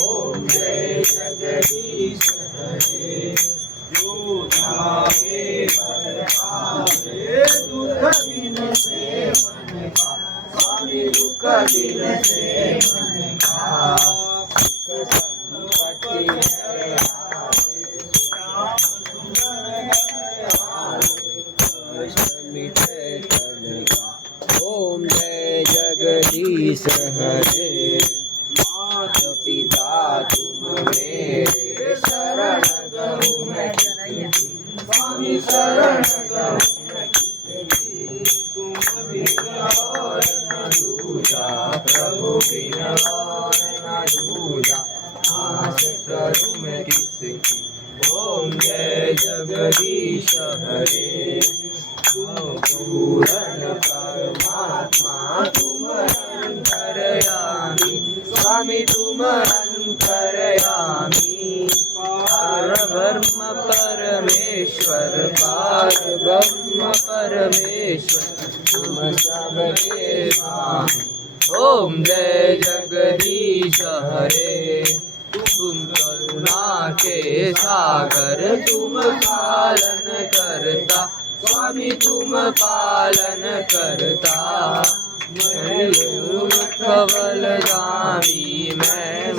ओम जय जगदीश हरे। जो धावे बरपावे दुख दिन से मन का, स्वामी दुख दिन से मन का। सुख संपत्ति है मिटे तन का। ओम जय जगदीश हरे। माता पिता तुम मेरे शरण गहूँ मैं किसी, स्वामी शरण गहूँ मैं किसी। तुम बिन और न दूजा, प्रभु बिन और न दूजा, आस करूँ मैं किसकी। ओम जय जगदीश हरे। पूर्ण परमात्मा तुम अंतर्यामी, स्वामी तुम अंतर्यामी। पारब्रह्म परमेश्वर, पारब्रह्म परमेश्वर तुम सबके स्वामी। ओम जय जगदीश हरे। तुम करुणा के सागर, तुम पालन करता, स्वामी तुम पालन करता। खबल जामी मैं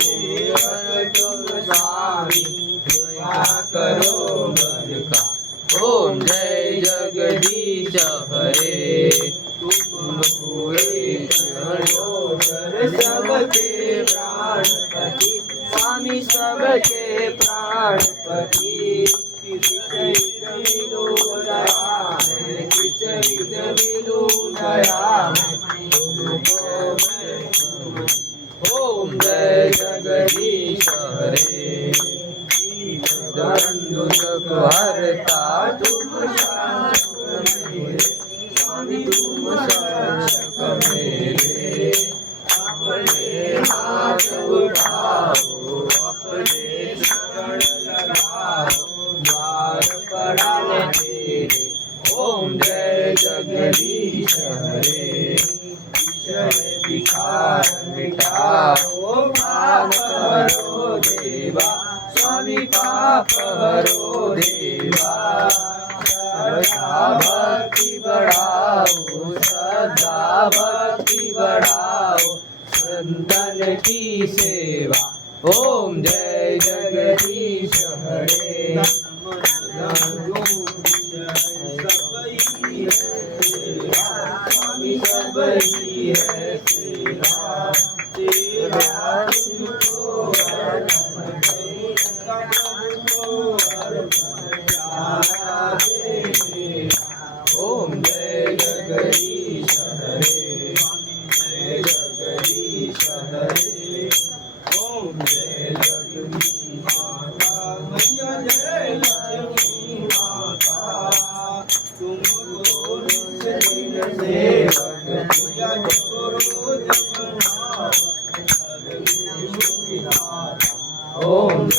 तुम स्वामी, दया करो मन का। ओम जय जगदीश हरे। तुम पूरे सबके प्राणपति, स्वामी सबके प्राणपति। ओम जय जगदीश हरे। दुख हरता तुम शासक मेरे, स्वामी तुम शासक मेरे। अपने हाथ उठाओ, अपने शरण लगाओ, द्वार पड़ा तेरे। ओम जय जगदीश हरे। विकार मिटाओ, पाप हरो देवा, स्वामी पाप हरो देवा। श्रद्धा भक्ति बढ़ाओ, श्रद्धा भक्ति बढ़ाओ, संतन की सेवा। ओम जय जगदीश हरे। स्वामी सब ही है तेरा, तेरा तुझको अर्पण है। ओम जय जगदीश हरे। जय जगदीश हरे। ओम जय जगदीश माता, मैया जय लक्ष्मी माता। तुमको दिन सेवक किया करो जपना, हर दिन सुविधा। ओम